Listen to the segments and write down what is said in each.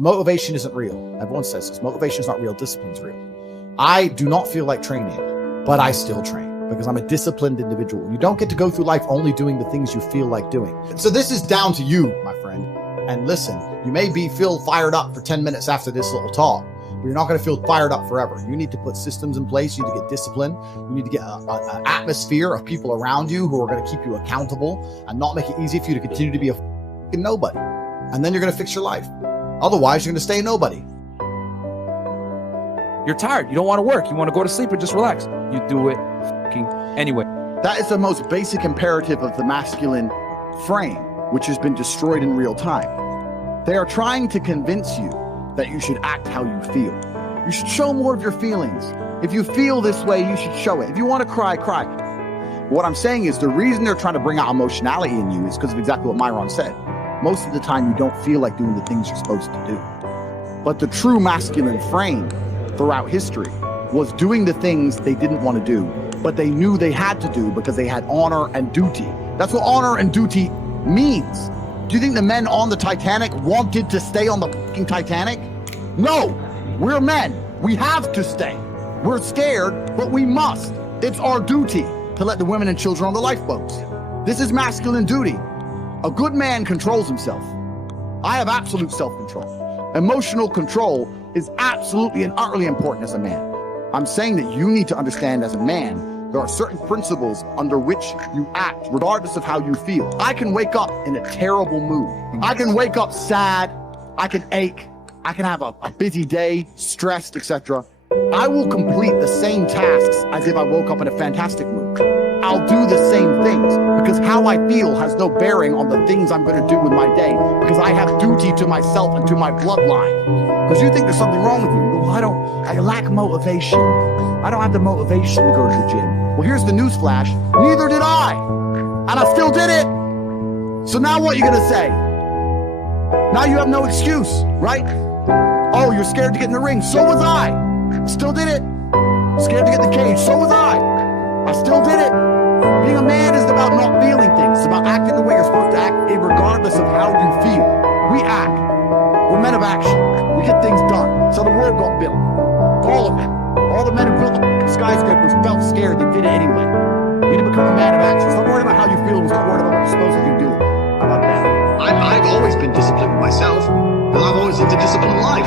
Motivation isn't real. Everyone says this. Motivation is not real. Discipline's real. I do not feel like training, but I still train because I'm a disciplined individual. You don't get to go through life only doing the things you feel like doing. So this is down to you, my friend. And listen, you may feel fired up for 10 minutes after this little talk, but you're not going to feel fired up forever. You need to put systems in place. You need to get discipline. You need to get an atmosphere of people around you who are going to keep you accountable and not make it easy for you to continue to be a fucking nobody. And then you're going to fix your life. Otherwise, you're going to stay a nobody. You're tired. You don't want to work. You want to go to sleep and just relax. You do it anyway. That is the most basic imperative of the masculine frame, which has been destroyed in real time. They are trying to convince you that you should act how you feel. You should show more of your feelings. If you feel this way, you should show it. If you want to cry, cry. What I'm saying is the reason they're trying to bring out emotionality in you is because of exactly what Myron said. Most of the time, you don't feel like doing the things you're supposed to do. But the true masculine frame throughout history was doing the things they didn't want to do, but they knew they had to do because they had honor and duty. That's what honor and duty means. Do you think the men on the Titanic wanted to stay on the fucking Titanic? No, we're men. We have to stay. We're scared, but we must. It's our duty to let the women and children on the lifeboats. This is masculine duty. A good man controls himself. I have absolute self-control. Emotional control is absolutely and utterly important as a man. I'm saying that you need to understand as a man, there are certain principles under which you act, regardless of how you feel. I can wake up in a terrible mood. I can wake up sad. I can ache. I can have a busy day, stressed, etc. I will complete the same tasks as if I woke up in a fantastic mood. I'll do the same things because how I feel has no bearing on the things I'm going to do with my day because I have duty to myself and to my bloodline. Because you think there's something wrong with you. Well, I lack motivation. I don't have the motivation to go to the gym. Well, here's the newsflash. Neither did I. And I still did it. So now what are you going to say? Now you have no excuse, right? Oh, you're scared to get in the ring. So was I. Still did it. Scared to get in the cage. So was I still did it. Being a man isn't about not feeling things. It's about acting the way you're supposed to act, regardless of how you feel. We act. We're men of action. We get things done. So the world got built. All of it. All the men who built the skyscrapers felt scared. They did it anyway. You need to become a man of action. Stop worrying about how you feel. Stop worrying about what you're supposed to do. How about that? I've always been disciplined myself, because I've always lived a disciplined life.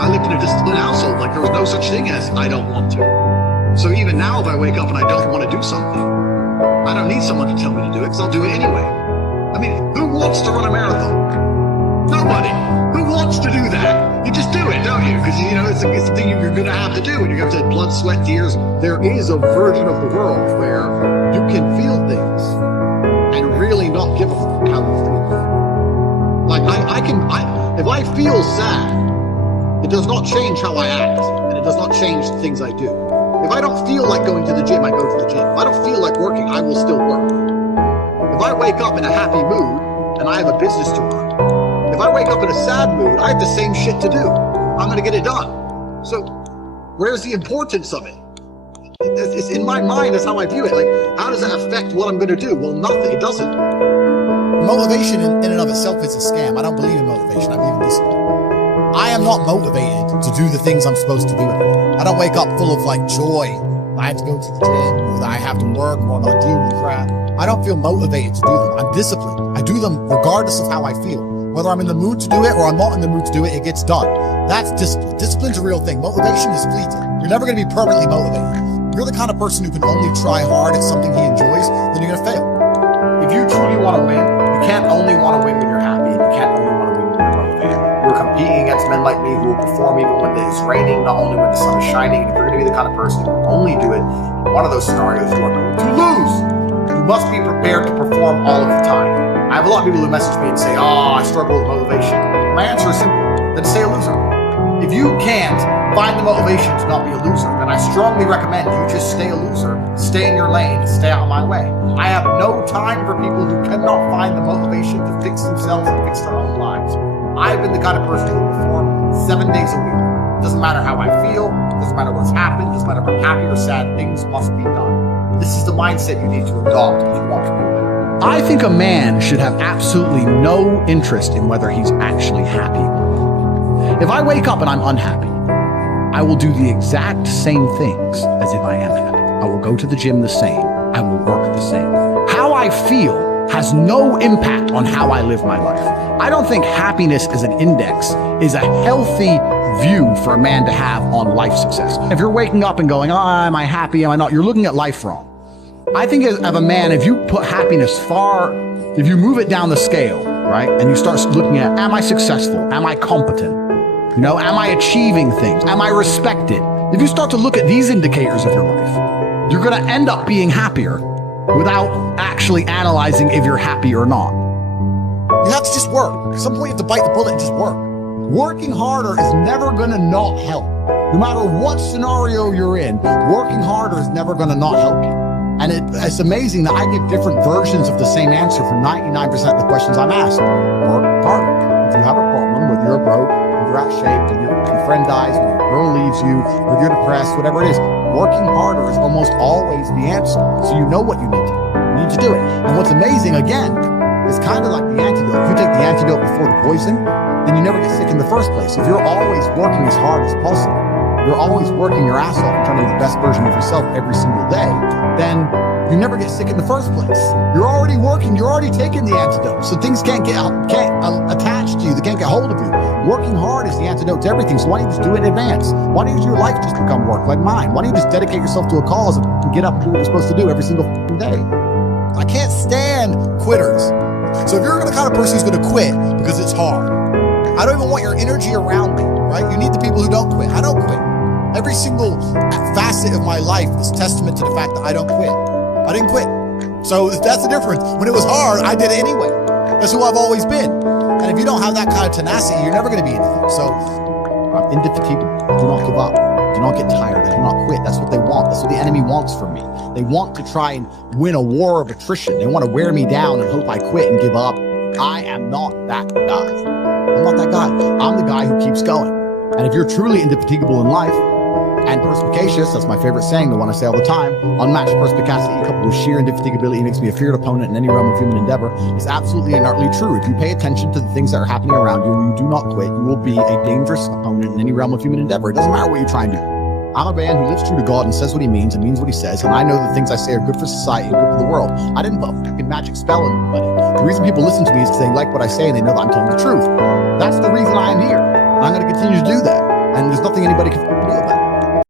I lived in a disciplined household. Like there was no such thing as I don't want to. So even now, if I wake up and I don't want to do something, I don't need someone to tell me to do it because I'll do it anyway. I mean, who wants to run a marathon? Nobody. Who wants to do that? You just do it, don't you? Because, you know, it's a thing you're going to have to do. And you're going to have to blood, sweat, tears. There is a version of the world where you can feel things and really not give a fuck how you feel. Like, if I feel sad, it does not change how I act. And it does not change the things I do. If I don't feel like going to the gym, I go to the gym. If I don't feel like working, I will still work. If I wake up in a happy mood and I have a business to run, if I wake up in a sad mood, I have the same shit to do. I'm going to get it done. So where's the importance of it? It's in my mind. That's how I view it. Like, how does that affect what I'm going to do? Well, nothing. It doesn't. Motivation in and of itself is a scam. I don't believe in motivation. I believe in discipline. I am not motivated to do the things I'm supposed to do. I don't wake up full of like joy. I have to go to the gym, or that I have to work, or not deal with crap. I don't feel motivated to do them. I'm disciplined. I do them regardless of how I feel. Whether I'm in the mood to do it or I'm not in the mood to do it, it gets done. That's discipline. Discipline's a real thing. Motivation is fleeting. You're never going to be permanently motivated. If you're the kind of person who can only try hard at something he enjoys, then you're going to fail. If you truly want to win, you can't only want to win when you're happy, and you can't only want to win when you're motivated. You're competing against men like me who will perform even when it's raining, not only when the sun is shining. And if you're going to be the kind of person who will only do it in one of those scenarios, you are going to lose. You must be prepared to perform all of the time. I have a lot of people who message me and say, oh, I struggle with motivation. My answer is simple. Then stay a loser. If you can't find the motivation to not be a loser, then I strongly recommend you just stay a loser, stay in your lane, and stay out of my way. I have no time for people who cannot find the motivation to fix themselves and fix their own lives. I've been the kind of person who will perform 7 days a week. Doesn't matter how I feel, doesn't matter what's happened, doesn't matter if I'm happy or sad, things must be done. This is the mindset you need to adopt if you want to be a winner. I think a man should have absolutely no interest in whether he's actually happy or not. If I wake up and I'm unhappy, I will do the exact same things as if I am happy. I will go to the gym the same. I will work the same. How I feel has no impact on how I live my life. I don't think happiness as an index is a healthy view for a man to have on life success. If you're waking up and going, oh, am I happy, am I not? You're looking at life wrong. I think as a man, if you put happiness if you move it down the scale, right? And you start looking at, am I successful? Am I competent? Am I achieving things? Am I respected? If you start to look at these indicators of your life, you're going to end up being happier without actually analyzing if you're happy or not. You have to just work. At some point, you have to bite the bullet and just work. Working harder is never going to not help. No matter what scenario you're in, working harder is never going to not help you. And it's amazing that I get different versions of the same answer for 99% of the questions I'm asked. Work harder. If you have a problem, whether you're broke, whether you're out of shape, whether your friend dies, whether your girl leaves you, whether you're depressed, whatever it is, working harder is almost always the answer. So you know what you need to do. You need to do it. And what's amazing, again, is kind of like the antidote. If you take the antidote before the poison, then you never get sick in the first place. If you're always working as hard as possible, you're always working your ass off and trying to be the best version of yourself every single day, then you never get sick in the first place. You're already working, you're already taking the antidote. So things can't attach to you, they can't get hold of you. Working hard is the antidote to everything. So why don't you just do it in advance? Why don't your life just become work like mine? Why don't you just dedicate yourself to a cause and get up and do what you're supposed to do every single day? I can't stand quitters. So if you're the kind of person who's gonna quit because it's hard, I don't even want your energy around me, right? You need the people who don't quit. I don't quit. Every single facet of my life is testament to the fact that I don't quit. I didn't quit. So that's the difference. When it was hard, I did it anyway. That's who I've always been. And if you don't have that kind of tenacity, you're never going to be anything. So I'm indefatigable. Do not give up. Do not get tired. Do not quit. That's what they want. That's what the enemy wants from me. They want to try and win a war of attrition. They want to wear me down and hope I quit and give up. I am not that guy. I'm not that guy. I'm the guy who keeps going. And if you're truly indefatigable in life, and perspicacious, that's my favorite saying, the one I say all the time, unmatched perspicacity coupled with sheer indefatigability makes me a feared opponent in any realm of human endeavor, is absolutely and utterly true. If you pay attention to the things that are happening around you and you do not quit, you will be a dangerous opponent in any realm of human endeavor. It doesn't matter what you're trying to do. I'm a man who lives true to God and says what he means and means what he says, and I know the things I say are good for society and good for the world. I didn't put a fucking magic spell on anybody. The reason people listen to me is because they like what I say and they know that I'm telling the truth. That's the reason I am here. I'm going to continue to do that, and there's nothing anybody can do about it.